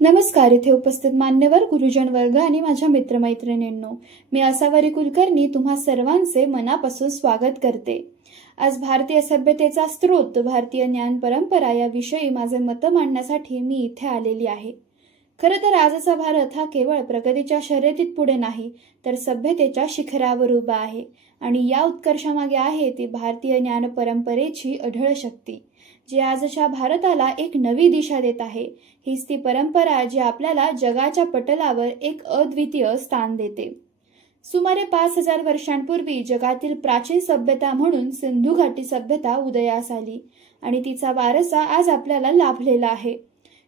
नमस्कार. इथे उपस्थित मान्यवर, गुरुजन वर्ग आणि माझ्या मित्रमैत्रिणींनो, मी आसावरी कुलकर्णी तुम्हा सर्वांचे मनापासून स्वागत करते. आज भारतीय सभ्यतेचा स्रोत, भारतीय ज्ञान परंपरा या विषयी माझे मत मांडण्यासाठी मी इथे आलेली आहे. खरं तर आजचा भारत हा केवळ प्रगतीच्या शर्यतीत पुढे नाही, तर सभ्यतेच्या शिखरावर उभा आहे आणि या उत्कर्षामागे आहे ती भारतीय ज्ञान परंपरेची अढळ शक्ती, जी आजच्या भारताला एक नवी दिशा देत आहे. हीच ती परंपरा जी आपल्याला जगाच्या पटलावर एक अद्वितीय स्थान देते. सुमारे 5000 वर्षांपूर्वी जगातील प्राचीन सभ्यता म्हणून सिंधू घाटी सभ्यता उदयास आली आणि तिचा वारसा आज आपल्याला लाभलेला आहे.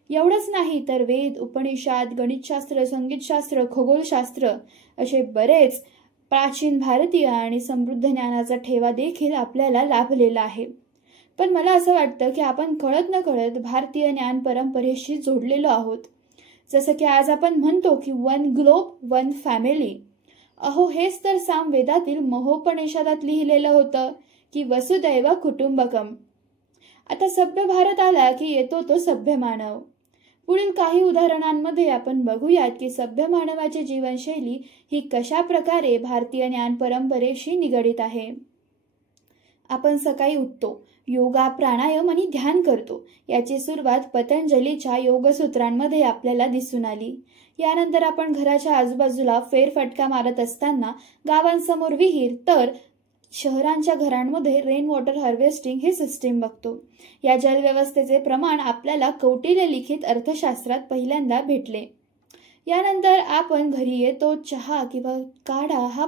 एवढंच नाही तर वेद, उपनिषद, गणितशास्त्र, संगीतशास्त्र, खगोलशास्त्र असे बरेच प्राचीन भारतीय आणि समृद्ध ज्ञानाचा ठेवा देखील आपल्याला लाभलेला आहे. पण मला असं वाटतं की आपण कळत न कळत भारतीय ज्ञान परंपरेशी जोडलेलो आहोत. जसं की आज आपण म्हणतो की वन ग्लोब वन फॅमिली. अहो, हेच तर सामवेदातील महोपनिषदात लिहिलेलं होतं की वसुदैव कुटुंबकम. आता सभ्य भारत आला की येतो तो सभ्य मानव. पुढील काही उदाहरणांमध्ये आपण बघूयात की सभ्य मानवाची जीवनशैली ही कशा प्रकारे भारतीय ज्ञान परंपरेशी निगडीत आहे. आपण सकाळी उठतो, योगा, प्राणायाम आणि ध्यान करतो. याची सुरुवात पतंजलीच्या योगसूत्रांमध्ये आपल्याला दिसून आली. यानंतर आपण घराच्या आजूबाजूला फेरफटका मारत असताना गावांसमोर विहीर तर शहरांच्या घरांमध्ये रेन वॉटर हार्वेस्टिंग ही सिस्टीम बघतो. या जलव्यवस्थेचे प्रमाण आपल्याला कौटिल्य लिखित अर्थशास्त्रात पहिल्यांदा भेटले. यानंतर आपण घरी येतो, चहा किंवा काढा हा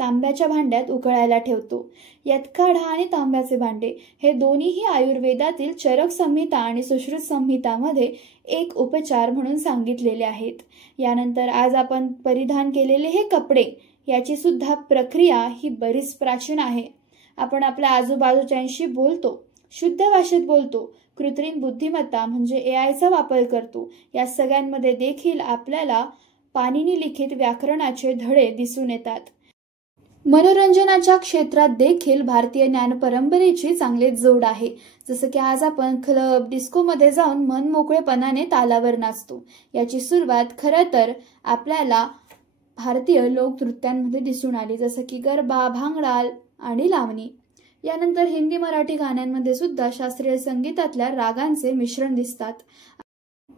तांब्याच्या भांड्यात उकळायला ठेवतो. यात काढा आणि तांब्याचे भांडे हे दोन्हीही आयुर्वेदातील चरक संहिता आणि सुश्रुत संहितामध्ये एक उपचार म्हणून सांगितलेले आहेत. यानंतर आज आपण परिधान केलेले हे कपडे, याची सुद्धा प्रक्रिया ही बरीच प्राचीन आहे. आपण आपल्या आजूबाजूच्यांशी बोलतो, शुद्ध भाषेत बोलतो, कृत्रिम बुद्धिमत्ता म्हणजे AIचा वापर करतो. या सगळ्यांमध्ये देखील आपल्याला पाणिनी लिखित व्याकरणाचे धडे दिसून येतात. मनोरंजनाच्या क्षेत्रात देखील भारतीय ज्ञान परंपरेची चांगलीच जोड आहे. जसं की आज आपण क्लब, डिस्कोमध्ये जाऊन मन मोकळेपणाने तालावर नाचतो. याची सुरुवात खरं तर आपल्याला भारतीय लोकनृत्यांमध्ये दिसून आली, जसं की गरबा, भांगडा आणि लावणी. यानंतर हिंदी, मराठी गाण्यांमध्ये सुद्धा शास्त्रीय संगीतातल्या रागांचे मिश्रण दिसतात.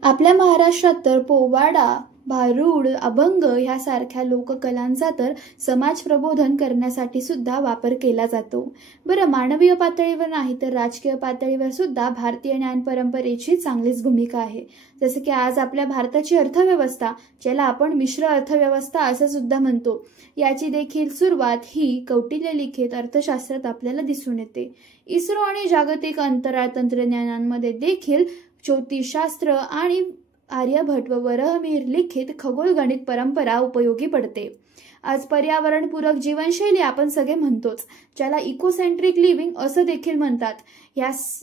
आपल्या महाराष्ट्रात तर पोवाडा, भारुड, अभंग ह्यासारख्या लोककलांचा तर समाज प्रबोधन करण्यासाठी सुद्धा वापर केला जातो. बरं, मानवीय पातळीवर नाही तर राजकीय पातळीवर सुद्धा भारतीय ज्ञान परंपरेची चांगलीच भूमिका आहे. जसं की आज आपल्या भारताची अर्थव्यवस्था, ज्याला आपण मिश्र अर्थव्यवस्था असं सुद्धा म्हणतो, याची देखील सुरुवात ही कौटिल्य लिखित अर्थशास्त्रात आपल्याला दिसून येते. इस्रो आणि जागतिक अंतराळ तंत्रज्ञानांमध्ये देखील ज्योतिषशास्त्र आणि आर्यभट्ट व वरहमिहिर लिखित खगोलगणित परंपरा उपयोगी पडते. आज पर्यावरणपूरक जीवनशैली आपण सगळे म्हणतोच, ज्याला इकोसेंट्रिक लिव्हिंग असं देखील म्हणतात.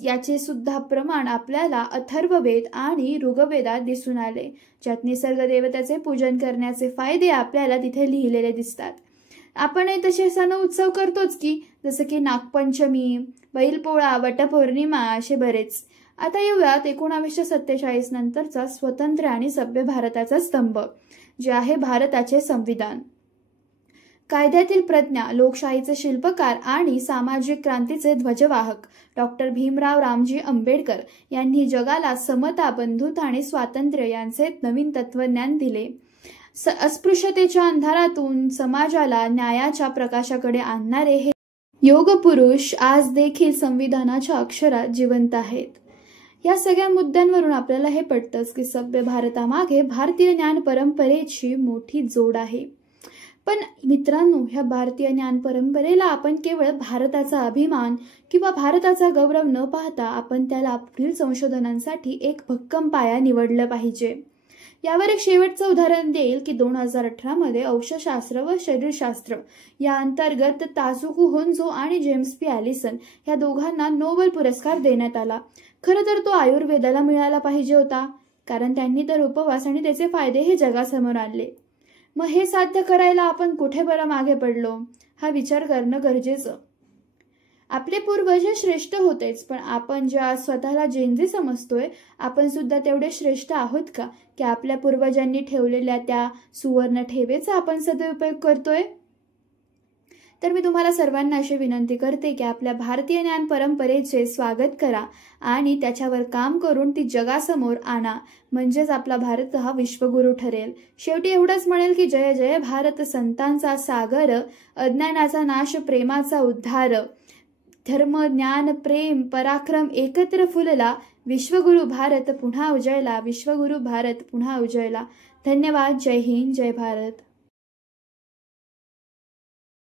याचे सुद्धा प्रमाण आपल्याला अथर्ववेद आणि ऋग्वेदात दिसून आले, ज्यात निसर्ग देवतेचे पूजन करण्याचे फायदे आपल्याला तिथे लिहिलेले दिसतात. आपणही तसे सण उत्सव करतोच की, जसं की नागपंचमी, बैलपोळा, वटपौर्णिमा असे बरेच. आता येऊयात 1947 नंतरचा स्वतंत्र आणि सभ्य भारताचा स्तंभ, जे आहे भारताचे संविधान. कायद्यातील प्रज्ञा, लोकशाहीचे शिल्पकार आणि सामाजिक क्रांतीचे ध्वजवाहक डॉक्टर भीमराव रामजी आंबेडकर यांनी जगाला समता, बंधुता आणि स्वातंत्र्य यांचे नवीन तत्वज्ञान दिले. अस्पृश्यतेच्या अंधारातून समाजाला न्यायाच्या प्रकाशाकडे आणणारे हे योगपुरुष आज देखील संविधानाच्या अक्षरात जिवंत आहेत. या सगळ्या मुद्द्यांवरून आपल्याला हे पटतंच की सभ्य भारतामागे भारतीय ज्ञान परंपरेची मोठी जोड आहे. पण मित्रांनो, ह्या भारतीय ज्ञान परंपरेला आपण केवळ भारताचा अभिमान किंवा भारताचा गौरव न पाहता आपण त्याला पुढील संशोधनांसाठी एक भक्कम पाया निवडलं पाहिजे. यावर एक शेवटचं उदाहरण देईल की 2018 मध्ये औषधशास्त्र व शरीरशास्त्र या अंतर्गत ताझुको होन्झो आणि जेम्स पी ॲलिसन या दोघांना नोबेल पुरस्कार देण्यात आला. खरं तर तो आयुर्वेदाला मिळाला पाहिजे होता, कारण त्यांनी तर उपवास आणि त्याचे फायदे हे जगासमोर आणले. मग हे साध्य करायला आपण कुठे बरं मागे पडलो, हा विचार करणं गरजेचं. आपले पूर्वज हे श्रेष्ठ होतेच, पण आपण ज्या स्वतःला जेनझी समजतोय, आपण सुद्धा तेवढे श्रेष्ठ आहोत का, की आपल्या पूर्वजांनी ठेवलेल्या त्या सुवर्ण ठेवेचा आपण सदुपयोग करतोय? तर मी तुम्हाला सर्वांना अशी विनंती करते की आपल्या भारतीय ज्ञान परंपरेचे स्वागत करा आणि त्याच्यावर काम करून ती जगासमोर आणा, म्हणजेच आपला भारत हा विश्वगुरु ठरेल. शेवटी एवढंच म्हणेल की जय जय भारत, संतांचा सागर, अज्ञानाचा नाश, प्रेमाचा उद्धार, धर्म ज्ञान प्रेम पराक्रम एकत्र फुलला, विश्वगुरु भारत पुन्हा उजळला, विश्वगुरु भारत पुन्हा उजळला. धन्यवाद. जय हिंद, जय भारत.